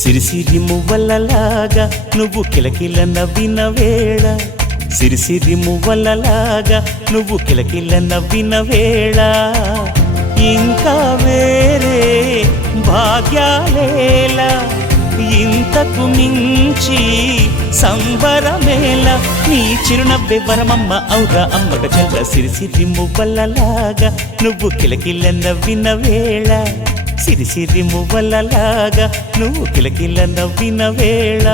సిరిసిరి మువ్వలలాగా నువ్వు కిలకిల నవ్విన వేళ, సిరిసిరి మువ్వలలాగా నువ్వు కిలకిల నవ్విన వేళ, ఇంకా వేరే భాగ్యాలేలా, ఇంతకు మించి సంబరమేళ, నీ చిరునవ్వే వరమమ్మ ఔరా అమ్మక చెల్ల. సిరిసిరి మువ్వలలాగా నువ్వు కిలకిల నవ్విన వేళ, సిరిసిరి మువ్వలలాగా నువ్వు కిలకిల నవ్విన వేళ.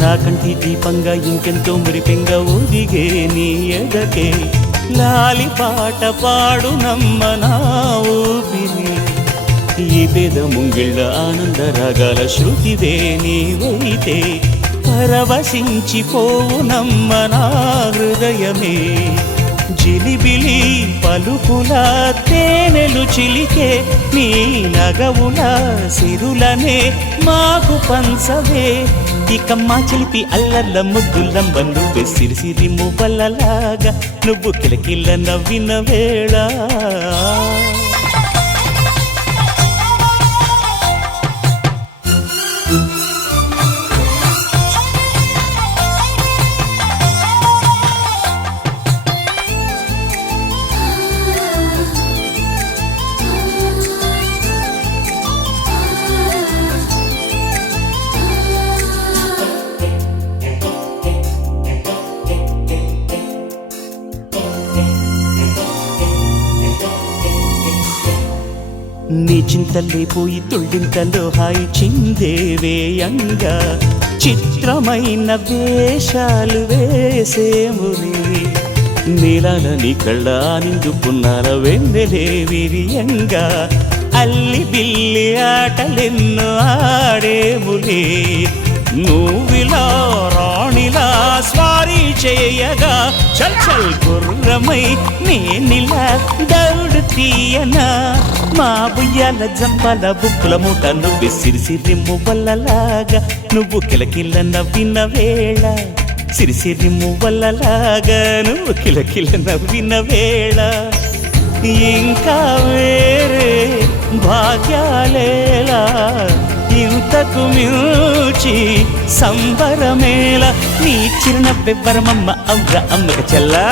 నా కంటి దీపంగా ఇంకెంతో మురిపెంగా ఒదిగే నీ ఎదకే, లాలి పాట పాడు నమ్మ నా ఊపిరి, ఈ పేద ముంగిళ్ళ ఆనంద రాగాల శృతివే నీవైతే, పరవశించిపోవు నమ్మ నా హృదయమే, జిలిబిలి పలుకుల తేనెలు చిలికే, నీ నగవుల సిరులనే మాకు పంచవే, ఇక మా చిలిపి అల్లర్ల ముద్దులంబ నువ్వే. సిరిసిరి మువ్వలలాగా నువ్వు కిలకిల నవ్విన వేళ. నీ చింతలే పోయి తుళ్ళింతలో హాయి చిందేవేయంగా, చిత్రమైన వేషాలు వేసేముని, నీలాల నీ కళ్ళ నిండుకున్నాల వెన్నెలే విరియంగా, అల్లి బిల్లి ఆటలెన్నో ఆడేములే, నువ్విలా రాణిలా స్వారీ చేయగా, చల్ చల్ గుర్రమై నేనిలా దౌడు తీయనా, మా బుయ్యాల జంపాల బుక్కుల మూట నువ్వు. సిరిసిరి మువ్వలలాగా నువ్వు కిలకిల నవ్విన వేళ, సిరిసిరి మువ్వలలాగా నువ్వు కిలకిల నవ్విన వేళ, ఇంకా వేరే భాగ్యాలేలా, ఇంతకు మించి సంబరమేళ, నీ చిరునవ్వె వరమమ్మ ఔరా అమ్మక చెల్లా.